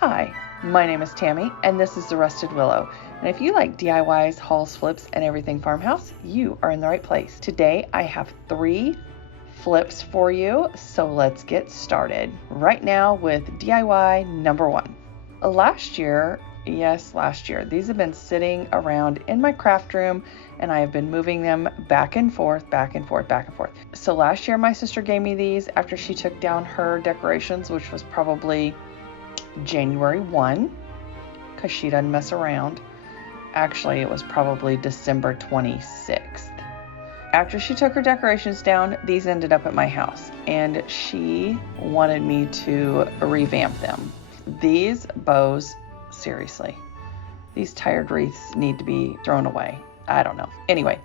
Hi, my name is Tammy, and this is the Rusted Willow. And if you like DIYs, hauls, flips, and everything farmhouse, you are in the right place. Today, I have 3 flips for you, so let's get started. Right now with DIY number 1. Last year, these have been sitting around in my craft room, and I have been moving them back and forth, back and forth, back and forth. So last year, my sister gave me these after she took down her decorations, which was probably January 1, because she doesn't mess around. Actually, it was probably December 26th. After she took her decorations down, these ended up at my house, and she wanted me to revamp them. These bows, seriously, these tired wreaths need to be thrown away. I don't know. Anyway,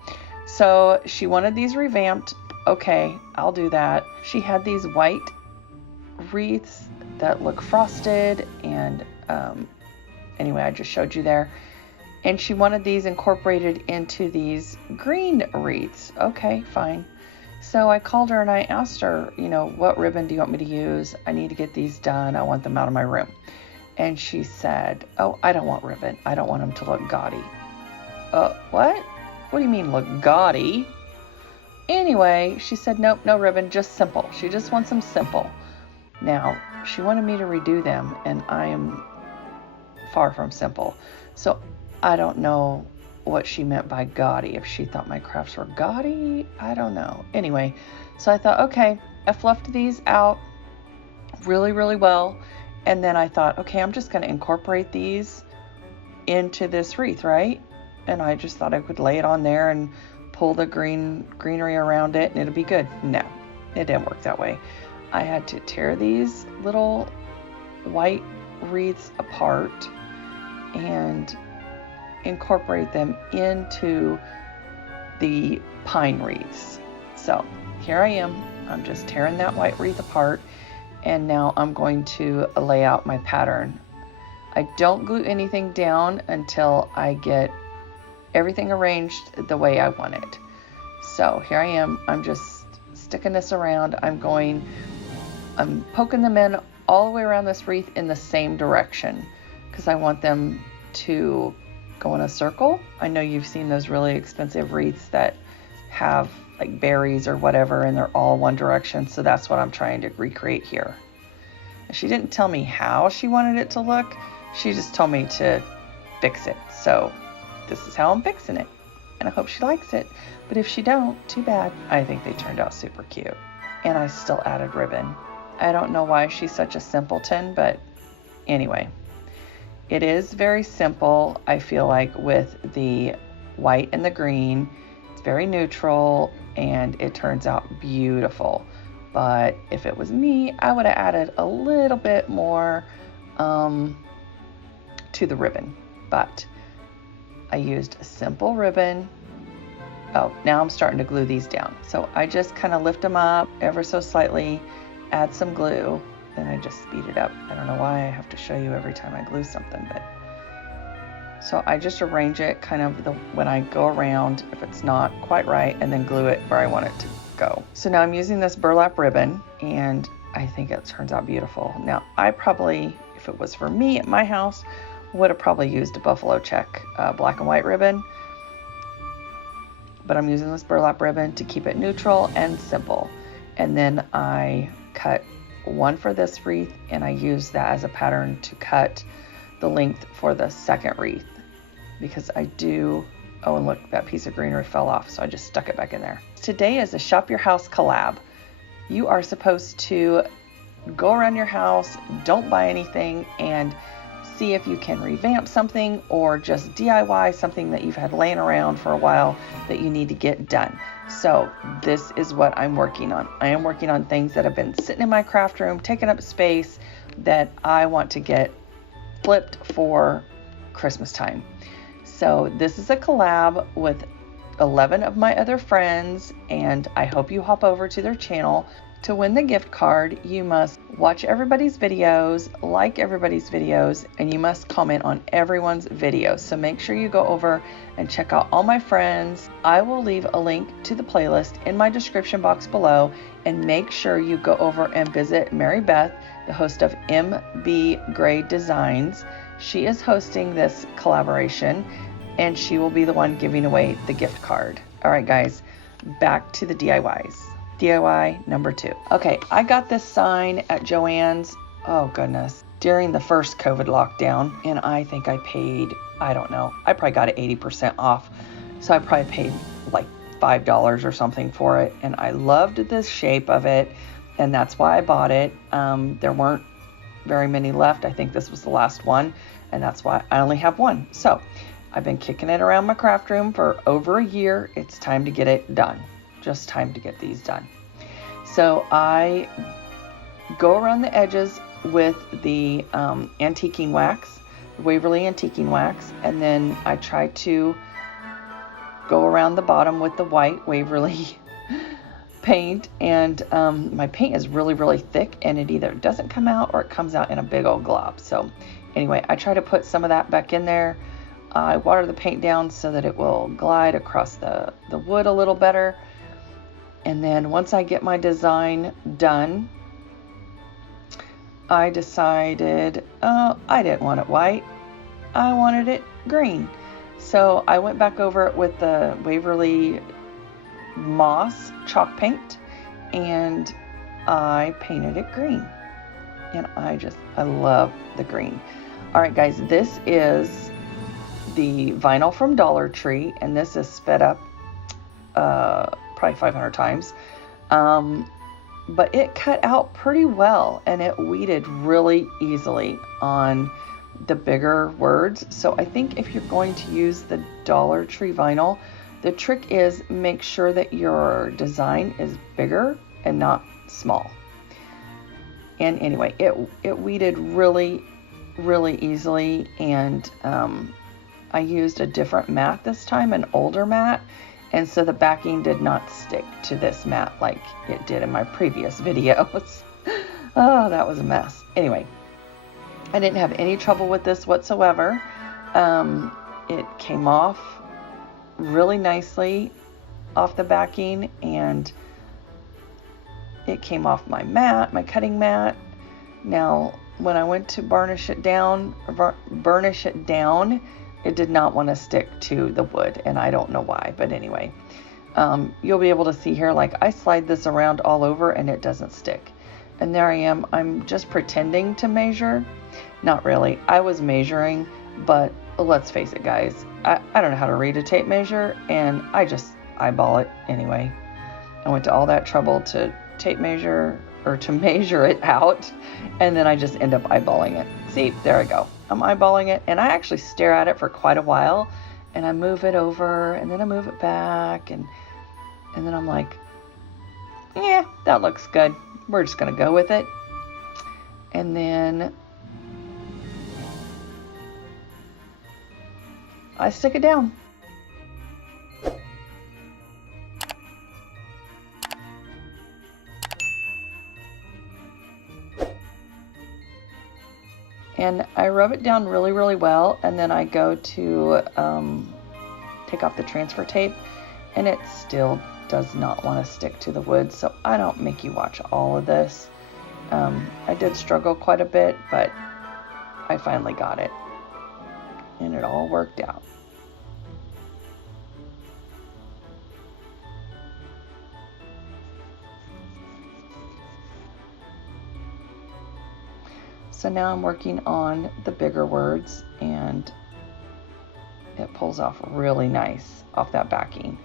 so she wanted these revamped. Okay, I'll do that. She had these white wreaths that look frosted, and anyway, I just showed you there. And she wanted these incorporated into these green wreaths. Okay, fine. So I called her and I asked her, what ribbon do you want me to use? I need to get these done. I want them out of my room. And she said, oh, I don't want ribbon. I don't want them to look gaudy. What? What do you mean look gaudy? Anyway, she said, nope, no ribbon, just simple. She just wants them simple. Now, she wanted me to redo them, and I am far from simple. So I don't know what she meant by gaudy. If she thought my crafts were gaudy, I don't know. Anyway, so I thought, okay, I fluffed these out really, really well. And then I thought, okay, I'm just going to incorporate these into this wreath, right? And I just thought I could lay it on there and pull the greenery around it and it'll be good. No, it didn't work that way. I had to tear these little white wreaths apart and incorporate them into the pine wreaths. So here I am. I'm just tearing that white wreath apart, and now I'm going to lay out my pattern. I don't glue anything down until I get everything arranged the way I want it. So here I am. I'm just sticking this around. I'm poking them in all the way around this wreath in the same direction because I want them to go in a circle. I know you've seen those really expensive wreaths that have like berries or whatever and they're all one direction, so that's what I'm trying to recreate here. And she didn't tell me how she wanted it to look. She just told me to fix it. So this is how I'm fixing it, and I hope she likes it. But if she don't, too bad. I think they turned out super cute, and I still added ribbon. I don't know why she's such a simpleton, but anyway, it is very simple. I feel like with the white and the green, it's very neutral and it turns out beautiful. But if it was me, I would have added a little bit more to the ribbon, but I used a simple ribbon. Oh, now I'm starting to glue these down. So I just kind of lift them up ever so slightly, add some glue, then I just speed it up. I don't know why I have to show you every time I glue something, but so I just arrange it kind of when I go around if it's not quite right, and then glue it where I want it to go. So now I'm using this burlap ribbon, and I think it turns out beautiful. Now I probably, if it was for me at my house, would have probably used a buffalo check black and white ribbon, but I'm using this burlap ribbon to keep it neutral and simple. And then I cut one for this wreath, and I use that as a pattern to cut the length for the second wreath, because I do, oh, and look, that piece of greenery fell off, so I just stuck it back in there. Today is a Shop Your House collab. You are supposed to go around your house, don't buy anything, and see if you can revamp something or just DIY something that you've had laying around for a while that you need to get done. So this is what I'm working on. I am working on things that have been sitting in my craft room, taking up space, that I want to get flipped for Christmas time. So this is a collab with 11 of my other friends, and I hope you hop over to their channel. To win the gift card, you must watch everybody's videos, like everybody's videos, and you must comment on everyone's videos. So make sure you go over and check out all my friends. I will leave a link to the playlist in my description box below, and make sure you go over and visit Mary Beth, the host of MB Gray Designs. She is hosting this collaboration, and she will be the one giving away the gift card. All right, guys, back to the DIYs. DIY number 2. Okay, I got this sign at JoAnn's, oh goodness, during the first COVID lockdown, and I think I paid, I don't know, I probably got it 80% off. So I probably paid like $5 or something for it, and I loved the shape of it, and that's why I bought it. There weren't very many left. I think this was the last one, and that's why I only have one. So I've been kicking it around my craft room for over a year. It's time to get it done. Just time to get these done. So I go around the edges with the antiquing wax, Waverly antiquing wax, and then I try to go around the bottom with the white Waverly paint, and my paint is really thick, and it either doesn't come out or it comes out in a big old glob. So anyway, I try to put some of that back in there. I water the paint down so that it will glide across the wood a little better. And then once I get my design done, I decided I didn't want it white. I wanted it green. So I went back over it with the Waverly Moss chalk paint, and I painted it green. And I love the green. All right, guys, this is the vinyl from Dollar Tree, and this is sped up probably 500 times, but it cut out pretty well, and it weeded really easily on the bigger words. So I think if you're going to use the Dollar Tree vinyl, the trick is make sure that your design is bigger and not small. And anyway, it weeded really easily, and I used a different mat this time, an older mat. And so the backing did not stick to this mat like it did in my previous videos. Oh, that was a mess. Anyway, I didn't have any trouble with this whatsoever. It came off really nicely off the backing, and it came off my mat, my cutting mat. Now, when I went to burnish it down, it did not want to stick to the wood, and I don't know why, but anyway, you'll be able to see here, like I slide this around all over and it doesn't stick. And there I am, I'm just pretending to measure. Not really, I was measuring, but let's face it, guys, I don't know how to read a tape measure, and I just eyeball it anyway. I went to all that trouble to tape measure, or to measure it out, and then I just end up eyeballing it. See, there I go. I'm eyeballing it, and I actually stare at it for quite a while, and I move it over, and then I move it back, and then I'm like, yeah, that looks good. We're just gonna go with it. And then I stick it down. And I rub it down really well, and then I go to take off the transfer tape, and it still does not want to stick to the wood, so I don't make you watch all of this. I did struggle quite a bit, but I finally got it, and it all worked out. So now I'm working on the bigger words, and it pulls off really nice off that backing.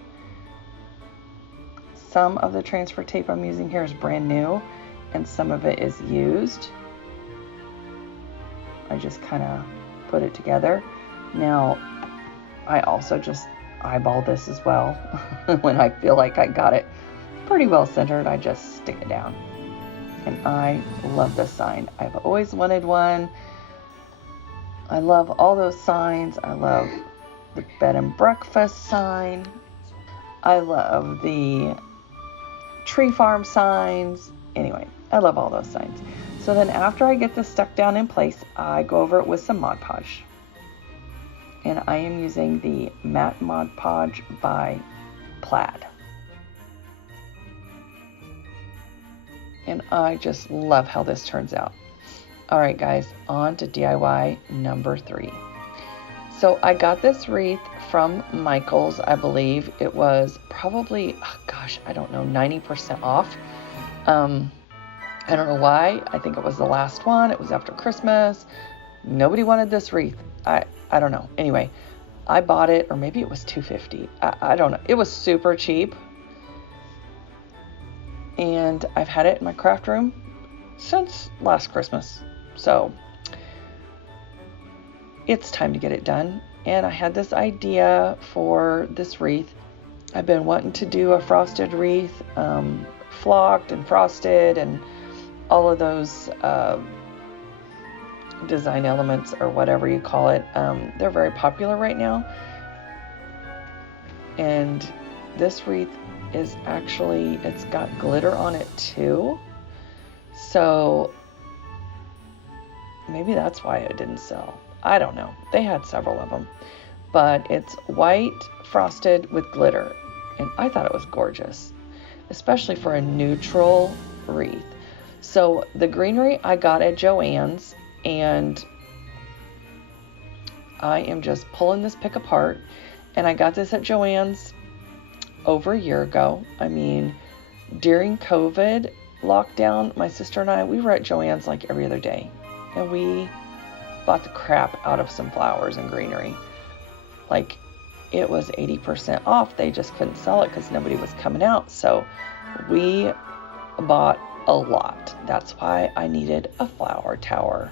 Some of the transfer tape I'm using here is brand new, and some of it is used. I just kind of put it together. Now, I also just eyeball this as well. When I feel like I got it pretty well centered, I just stick it down. And I love this sign. I've always wanted one. I love all those signs. I love the bed and breakfast sign. I love the tree farm signs. Anyway, I love all those signs. So then after I get this stuck down in place, I go over it with some Mod Podge. And I am using the Matte Mod Podge by Plaid. And I just love how this turns out. All right, guys, on to DIY number 3. So I got this wreath from Michael's, I believe. It was probably, oh gosh, I don't know, 90% off. I don't know why. I think it was the last one. It was after Christmas. Nobody wanted this wreath. I don't know. Anyway, I bought it, or maybe it was $2.50. I don't know. It was super cheap. And I've had it in my craft room since last Christmas. So it's time to get it done. And I had this idea for this wreath. I've been wanting to do a frosted wreath, flocked and frosted and all of those design elements or whatever you call it. They're very popular right now. And this wreath is actually, it's got glitter on it too. So maybe that's why it didn't sell. I don't know. They had several of them. But it's white frosted with glitter. And I thought it was gorgeous, especially for a neutral wreath. So the greenery I got at JoAnn's, and I am just pulling this pick apart. And I got this at JoAnn's over a year ago. I mean, during COVID lockdown, my sister and I, we were at JoAnn's like every other day. And we bought the crap out of some flowers and greenery. Like, it was 80% off. They just couldn't sell it because nobody was coming out. So we bought a lot. That's why I needed a flower tower.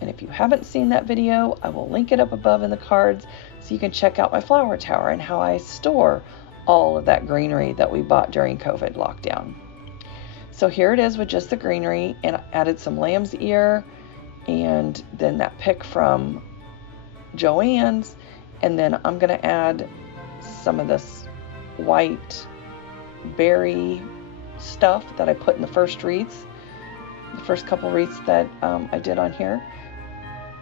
And if you haven't seen that video, I will link it up above in the cards so you can check out my flower tower and how I store all of that greenery that we bought during COVID lockdown. So here it is with just the greenery, and I added some lamb's ear and then that pick from JoAnn's. And then I'm going to add some of this white berry stuff that I put in the first wreaths, the first couple wreaths that I did on here.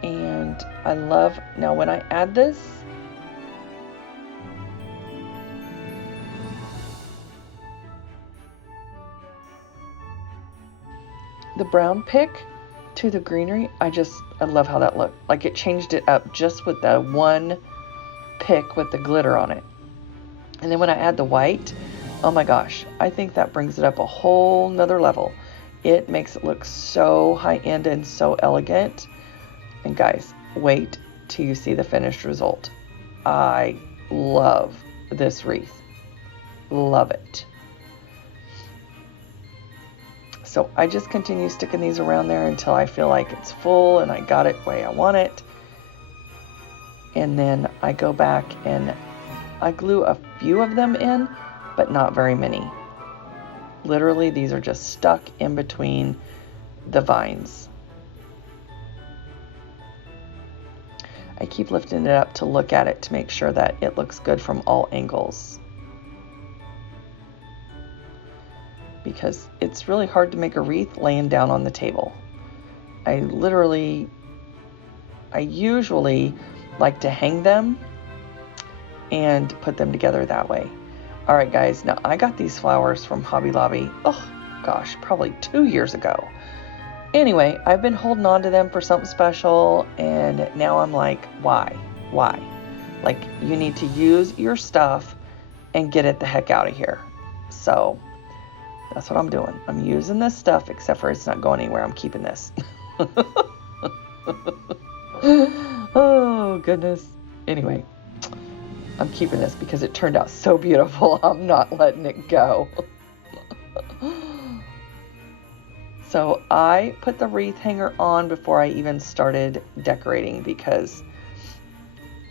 And I love, now when I add this, the brown pick to the greenery, I love how that looked. Like, it changed it up just with the one pick with the glitter on it. And then when I add the white, oh my gosh, I think that brings it up a whole nother level. It makes it look so high-end and so elegant. And guys, wait till you see the finished result. I love this wreath. Love it. So I just continue sticking these around there until I feel like it's full and I got it the way I want it. And then I go back and I glue a few of them in, but not very many. Literally, these are just stuck in between the vines. I keep lifting it up to look at it to make sure that it looks good from all angles. Because it's really hard to make a wreath laying down on the table. I usually like to hang them and put them together that way. All right, guys, now I got these flowers from Hobby Lobby, oh gosh, probably 2 years ago. Anyway, I've been holding on to them for something special, and now I'm like, why? Like, you need to use your stuff and get it the heck out of here. So that's what I'm doing. I'm using this stuff, except for it's not going anywhere. I'm keeping this. Oh, goodness. Anyway, I'm keeping this because it turned out so beautiful. I'm not letting it go. So I put the wreath hanger on before I even started decorating because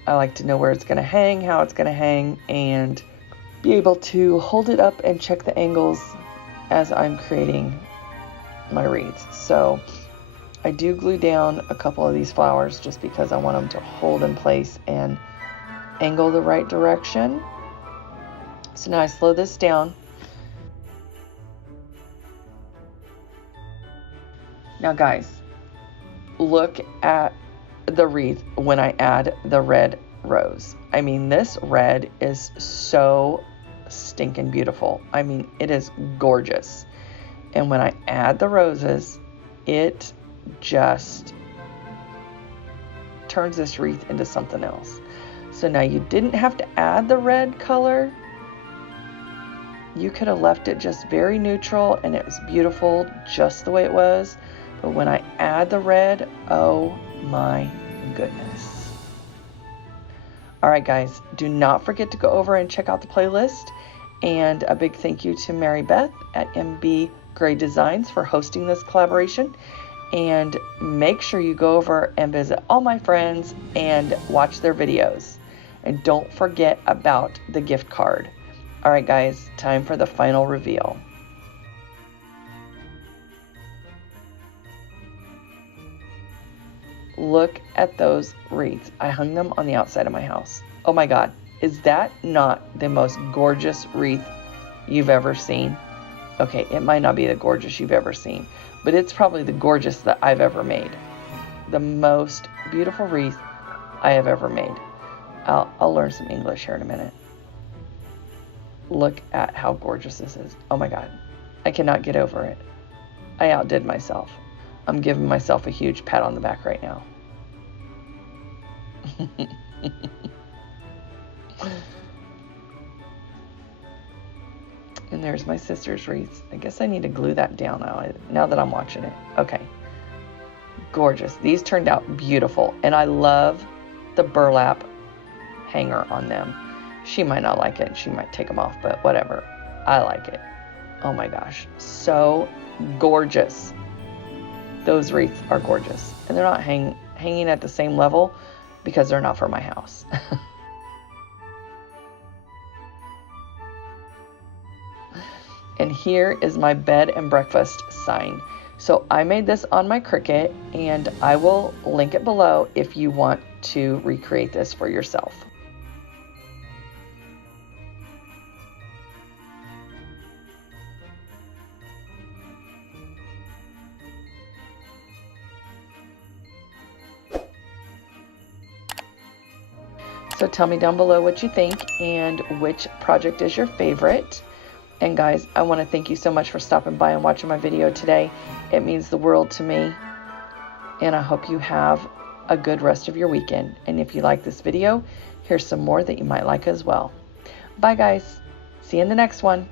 I like to know where it's going to hang, how it's going to hang, and be able to hold it up and check the angles as I'm creating my wreaths. So I do glue down a couple of these flowers just because I want them to hold in place and angle the right direction. So now I slow this down. Now guys, look at the wreath when I add the red rose. I mean, this red is so stinking beautiful. I mean, it is gorgeous. And when I add the roses, it just turns this wreath into something else. So now you didn't have to add the red color. You could have left it just very neutral and it was beautiful just the way it was. But when I add the red, oh my goodness. All right, guys, do not forget to go over and check out the playlist. And a big thank you to Mary Beth at MB Gray Designs for hosting this collaboration. And make sure you go over and visit all my friends and watch their videos. And don't forget about the gift card. All right, guys, time for the final reveal. Look at those wreaths. I hung them on the outside of my house. Oh my God, is that not the most gorgeous wreath you've ever seen? Okay, it might not be the gorgeous you've ever seen, but it's probably the gorgeous that I've ever made. The most beautiful wreath I have ever made. I'll learn some English here in a minute. Look at how gorgeous this is. Oh my God, I cannot get over it. I outdid myself. I'm giving myself a huge pat on the back right now. And there's my sister's wreaths. I guess I need to glue that down now that I'm watching it. Okay. Gorgeous. These turned out beautiful. And I love the burlap hanger on them. She might not like it. She might take them off, but whatever. I like it. Oh my gosh. So gorgeous. Those wreaths are gorgeous. And they're not hanging at the same level because they're not for my house. And here is my bed and breakfast sign. So I made this on my Cricut, and I will link it below if you want to recreate this for yourself. So tell me down below what you think and which project is your favorite. And guys, I want to thank you so much for stopping by and watching my video today. It means the world to me. And I hope you have a good rest of your weekend. And if you like this video, here's some more that you might like as well. Bye guys. See you in the next one.